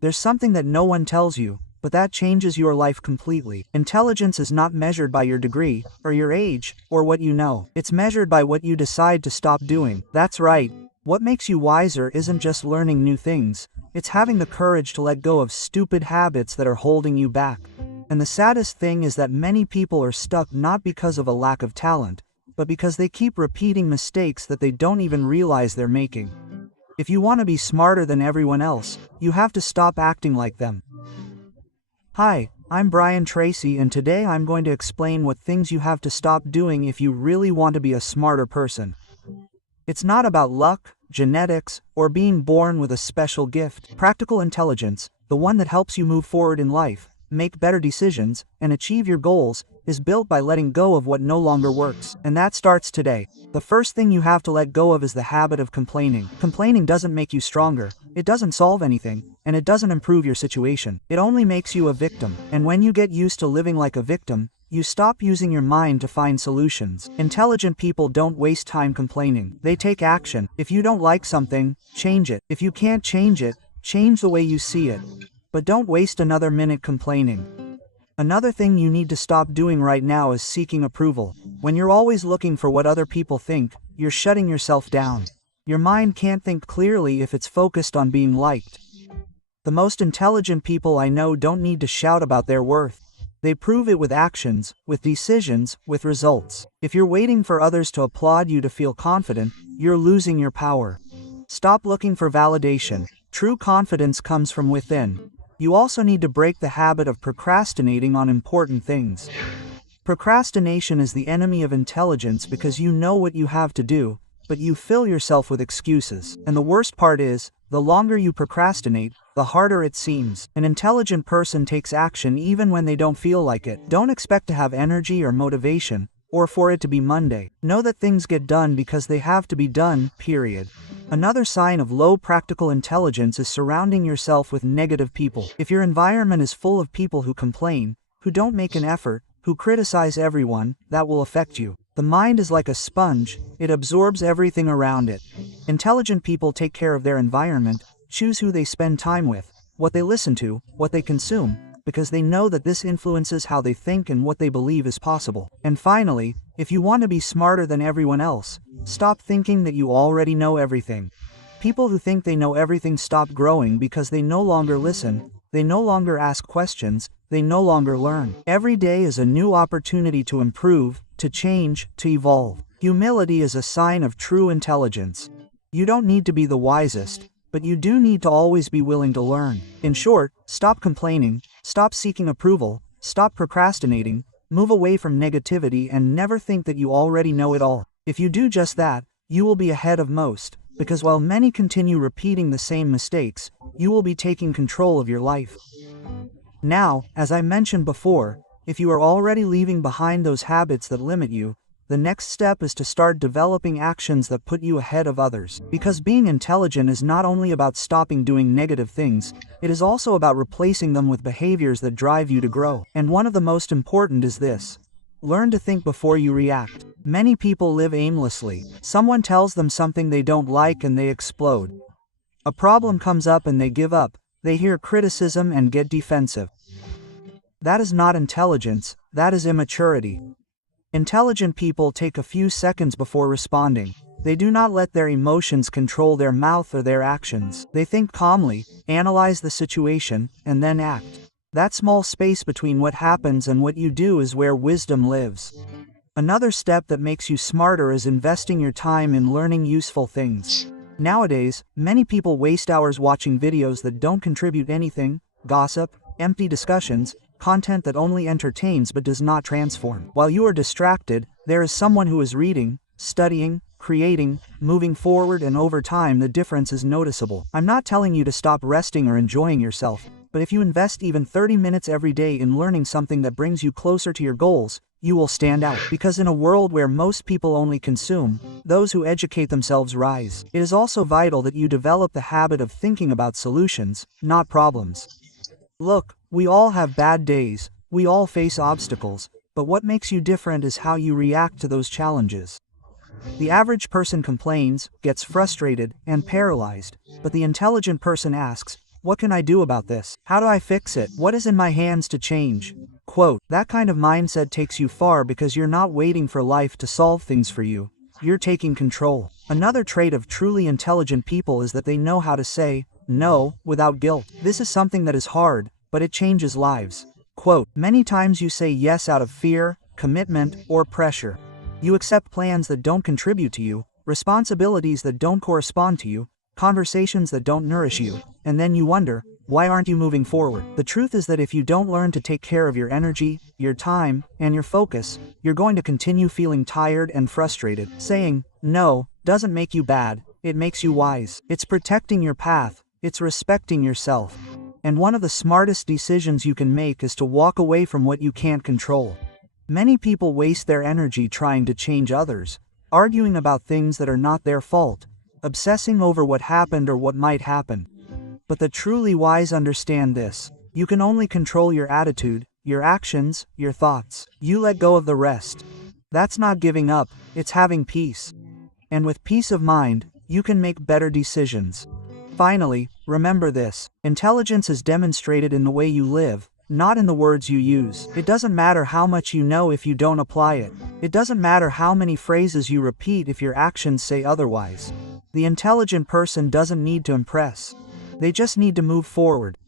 There's something that no one tells you, but that changes your life completely. Intelligence is not measured by your degree, or your age, or what you know. It's measured by what you decide to stop doing. That's right. What makes you wiser isn't just learning new things, it's having the courage to let go of stupid habits that are holding you back. And the saddest thing is that many people are stuck not because of a lack of talent, but because they keep repeating mistakes that they don't even realize they're making. If you want to be smarter than everyone else, you have to stop acting like them. Hi, I'm Tracy, and today I'm going to explain what things you have to stop doing if you really want to be a smarter person. It's not about luck, genetics, or being born with a special gift. Practical intelligence, the one that helps you move forward in life, make better decisions, and achieve your goals, is built by letting go of what no longer works. And that starts today. The first thing you have to let go of is the habit of complaining. Complaining doesn't make you stronger, it doesn't solve anything, and it doesn't improve your situation. It only makes you a victim. And when you get used to living like a victim, you stop using your mind to find solutions. Intelligent people don't waste time complaining. They take action. If you don't like something, change it. If you can't change it, change the way you see it. But don't waste another minute complaining. Another thing you need to stop doing right now is seeking approval. When you're always looking for what other people think, you're shutting yourself down. Your mind can't think clearly if it's focused on being liked. The most intelligent people I know don't need to shout about their worth. They prove it with actions, with decisions, with results. If you're waiting for others to applaud you to feel confident, you're losing your power. Stop looking for validation. True confidence comes from within. You also need to break the habit of procrastinating on important things. Procrastination is the enemy of intelligence because you know what you have to do, but you fill yourself with excuses. And the worst part is, the longer you procrastinate, the harder it seems. An intelligent person takes action even when they don't feel like it. Don't expect to have energy or motivation, or for it to be Monday. Know that things get done because they have to be done, period. Another sign of low practical intelligence is surrounding yourself with negative people. If your environment is full of people who complain, who don't make an effort, who criticize everyone, that will affect you. The mind is like a sponge, it absorbs everything around it. Intelligent people take care of their environment, choose who they spend time with, what they listen to, what they consume, because they know that this influences how they think and what they believe is possible. And finally, if you want to be smarter than everyone else, stop thinking that you already know everything. People who think they know everything stop growing because they no longer listen, they no longer ask questions, they no longer learn. Every day is a new opportunity to improve, to change, to evolve. Humility is a sign of true intelligence. You don't need to be the wisest, but you do need to always be willing to learn. In short, stop complaining, stop seeking approval, stop procrastinating, move away from negativity, and never think that you already know it all. If you do just that, you will be ahead of most, because while many continue repeating the same mistakes, you will be taking control of your life. Now, as I mentioned before, if you are already leaving behind those habits that limit you, the next step is to start developing actions that put you ahead of others. Because being intelligent is not only about stopping doing negative things, it is also about replacing them with behaviors that drive you to grow. And one of the most important is this: learn to think before you react. Many people live aimlessly. Someone tells them something they don't like and they explode. A problem comes up and they give up. They hear criticism and get defensive. That is not intelligence, that is immaturity. Intelligent people take a few seconds before responding. They do not let their emotions control their mouth or their actions. They think calmly, analyze the situation, and then act. That small space between what happens and what you do is where wisdom lives. Another step that makes you smarter is investing your time in learning useful things. Nowadays, many people waste hours watching videos that don't contribute anything, gossip, empty discussions, content that only entertains but does not transform. While you are distracted, there is someone who is reading, studying, creating, moving forward, and over time the difference is noticeable. I'm not telling you to stop resting or enjoying yourself, but if you invest even 30 minutes every day in learning something that brings you closer to your goals, you will stand out. Because in a world where most people only consume, those who educate themselves rise. It is also vital that you develop the habit of thinking about solutions, not problems. Look, we all have bad days, we all face obstacles, but what makes you different is how you react to those challenges. The average person complains, gets frustrated, and paralyzed, but the intelligent person asks, What can I do about this? How do I fix it? What is in my hands to change? Quote, that kind of mindset takes you far because you're not waiting for life to solve things for you. You're taking control. Another trait of truly intelligent people is that they know how to say no without guilt. This is something that is hard, but it changes lives. Quote, many times you say yes out of fear, commitment, or pressure. You accept plans that don't contribute to you, responsibilities that don't correspond to you, conversations that don't nourish you, and then you wonder, why aren't you moving forward? The truth is that if you don't learn to take care of your energy, your time, and your focus, you're going to continue feeling tired and frustrated. Saying no doesn't make you bad, it makes you wise. It's protecting your path, it's respecting yourself. And one of the smartest decisions you can make is to walk away from what you can't control. Many people waste their energy trying to change others, arguing about things that are not their fault, obsessing over what happened or what might happen. But the truly wise understand this. You can only control your attitude, your actions, your thoughts. You let go of the rest. That's not giving up, it's having peace. And with peace of mind, you can make better decisions. Finally, remember this. Intelligence is demonstrated in the way you live, not in the words you use. It doesn't matter how much you know if you don't apply it. It doesn't matter how many phrases you repeat if your actions say otherwise. The intelligent person doesn't need to impress. They just need to move forward.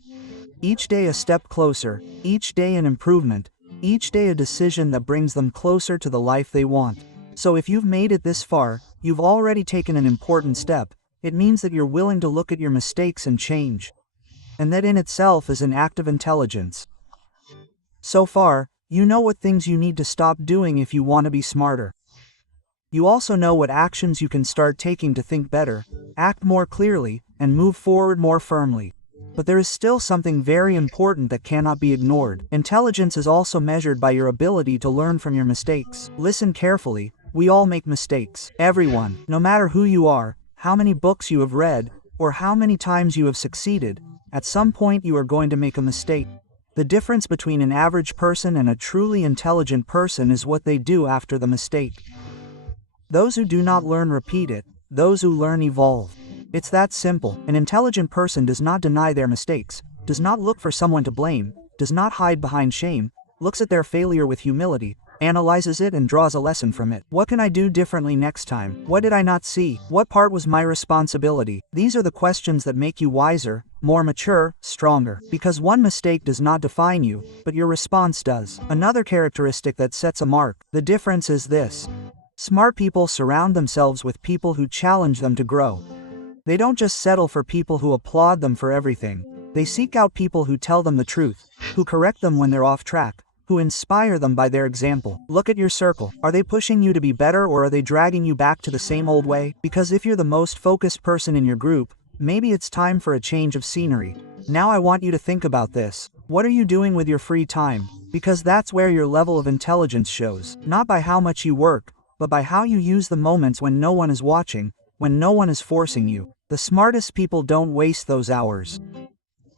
Each day a step closer, each day an improvement, each day a decision that brings them closer to the life they want. So if you've made it this far, you've already taken an important step. It means that you're willing to look at your mistakes and change. And that in itself is an act of intelligence. So far, you know what things you need to stop doing if you want to be smarter. You also know what actions you can start taking to think better, act more clearly, and move forward more firmly. But there is still something very important that cannot be ignored. Intelligence is also measured by your ability to learn from your mistakes. Listen carefully, we all make mistakes. Everyone, no matter who you are, how many books you have read, or how many times you have succeeded, at some point you are going to make a mistake. The difference between an average person and a truly intelligent person is what they do after the mistake. Those who do not learn repeat it, those who learn evolve. It's that simple. An intelligent person does not deny their mistakes, does not look for someone to blame, does not hide behind shame, looks at their failure with humility, analyzes it and draws a lesson from it. What can I do differently next time? What did I not see? What part was my responsibility? These are the questions that make you wiser, more mature, stronger. Because one mistake does not define you, but your response does. Another characteristic that sets a mark. The difference is this. Smart people surround themselves with people who challenge them to grow. They don't just settle for people who applaud them for everything. They seek out people who tell them the truth, who correct them when they're off track, who inspire them by their example. Look at your circle. Are they pushing you to be better or are they dragging you back to the same old way? Because if you're the most focused person in your group, maybe it's time for a change of scenery. Now I want you to think about this. What are you doing with your free time? Because that's where your level of intelligence shows. Not by how much you work, but by how you use the moments when no one is watching, when no one is forcing you. The smartest people don't waste those hours.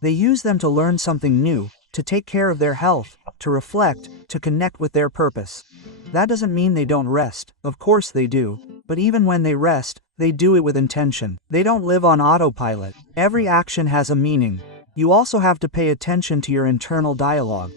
They use them to learn something new, to take care of their health, to reflect, to connect with their purpose. That doesn't mean they don't rest, of course they do, but even when they rest, they do it with intention. They don't live on autopilot. Every action has a meaning. You also have to pay attention to your internal dialogue.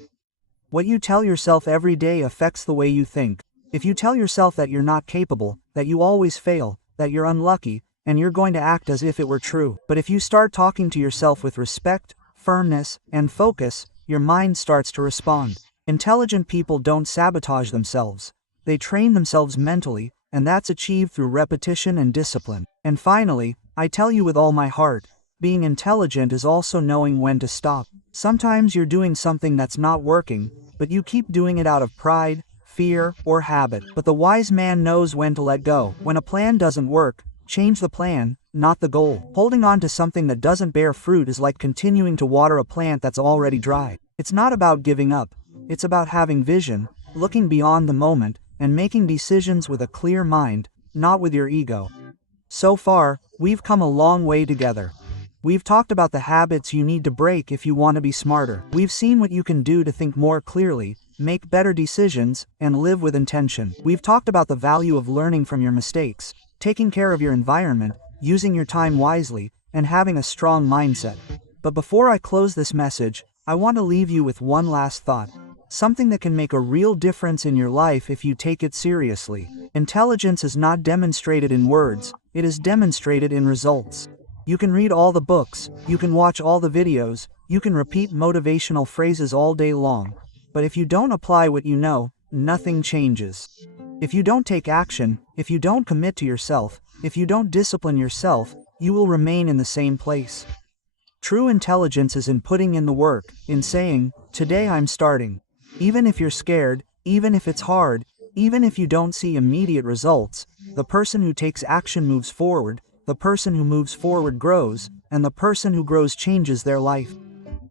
What you tell yourself every day affects the way you think. If you tell yourself that you're not capable, that you always fail, that you're unlucky, and you're going to act as if it were true. But if you start talking to yourself with respect, firmness, and focus, your mind starts to respond. Intelligent people don't sabotage themselves. They train themselves mentally, and that's achieved through repetition and discipline. And finally, I tell you with all my heart, being intelligent is also knowing when to stop. Sometimes you're doing something that's not working, but you keep doing it out of pride, fear, or habit. But the wise man knows when to let go. When a plan doesn't work, change the plan, not the goal. Holding on to something that doesn't bear fruit is like continuing to water a plant that's already dry. It's not about giving up. It's about having vision, looking beyond the moment, and making decisions with a clear mind, not with your ego. So far, we've come a long way together. We've talked about the habits you need to break if you want to be smarter. We've seen what you can do to think more clearly, make better decisions, and live with intention. We've talked about the value of learning from your mistakes, taking care of your environment, using your time wisely, and having a strong mindset. But before I close this message, I want to leave you with one last thought. Something that can make a real difference in your life if you take it seriously. Intelligence is not demonstrated in words, it is demonstrated in results. You can read all the books, you can watch all the videos, you can repeat motivational phrases all day long. But if you don't apply what you know, nothing changes. If you don't take action, if you don't commit to yourself, if you don't discipline yourself, you will remain in the same place. True intelligence is in putting in the work, in saying, "Today I'm starting." Even if you're scared, even if it's hard, even if you don't see immediate results, the person who takes action moves forward, the person who moves forward grows, and the person who grows changes their life.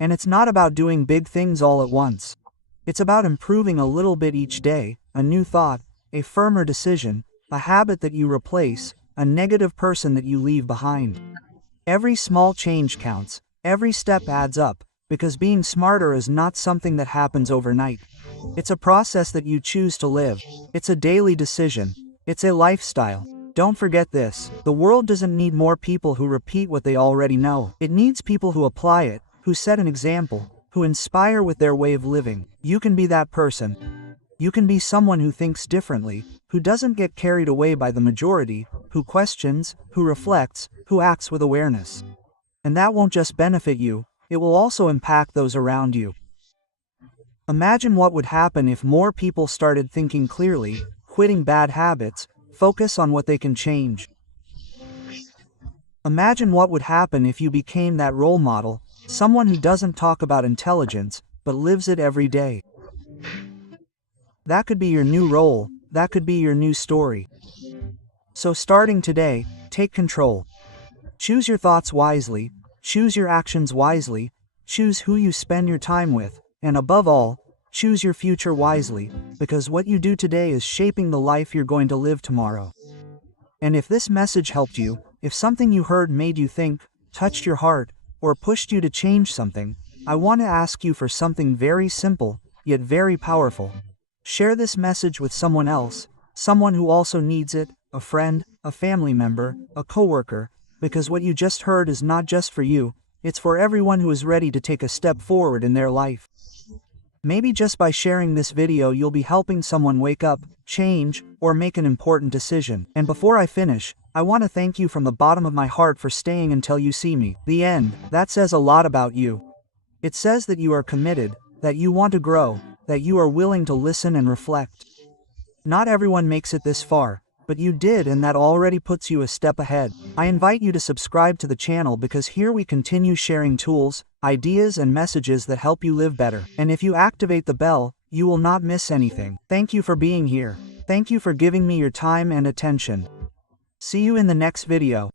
And it's not about doing big things all at once. It's about improving a little bit each day, a new thought, a firmer decision, a habit that you replace, a negative person that you leave behind. Every small change counts, every step adds up, because being smarter is not something that happens overnight. It's a process that you choose to live. It's a daily decision. It's a lifestyle. Don't forget this. The world doesn't need more people who repeat what they already know. It needs people who apply it, who set an example, who inspire with their way of living. You can be that person. You can be someone who thinks differently, who doesn't get carried away by the majority, who questions, who reflects, who acts with awareness. And that won't just benefit you, it will also impact those around you. Imagine what would happen if more people started thinking clearly, quitting bad habits, focus on what they can change. Imagine what would happen if you became that role model, someone who doesn't talk about intelligence, but lives it every day. That could be your new role, that could be your new story. So starting today, take control. Choose your thoughts wisely, choose your actions wisely, choose who you spend your time with, and above all, choose your future wisely, because what you do today is shaping the life you're going to live tomorrow. And if this message helped you, if something you heard made you think, touched your heart, or pushed you to change something, I want to ask you for something very simple, yet very powerful. Share this message with someone else, someone who also needs it, a friend, a family member, a coworker, because what you just heard is not just for you, it's for everyone who is ready to take a step forward in their life. Maybe just by sharing this video you'll be helping someone wake up, change, or make an important decision. And before I finish, I want to thank you from the bottom of my heart for staying until you see me. The end. That says a lot about you. It says that you are committed, that you want to grow, that you are willing to listen and reflect. Not everyone makes it this far, but you did, and that already puts you a step ahead. I invite you to subscribe to the channel because here we continue sharing tools, ideas and messages that help you live better. And if you activate the bell, you will not miss anything. Thank you for being here. Thank you for giving me your time and attention. See you in the next video.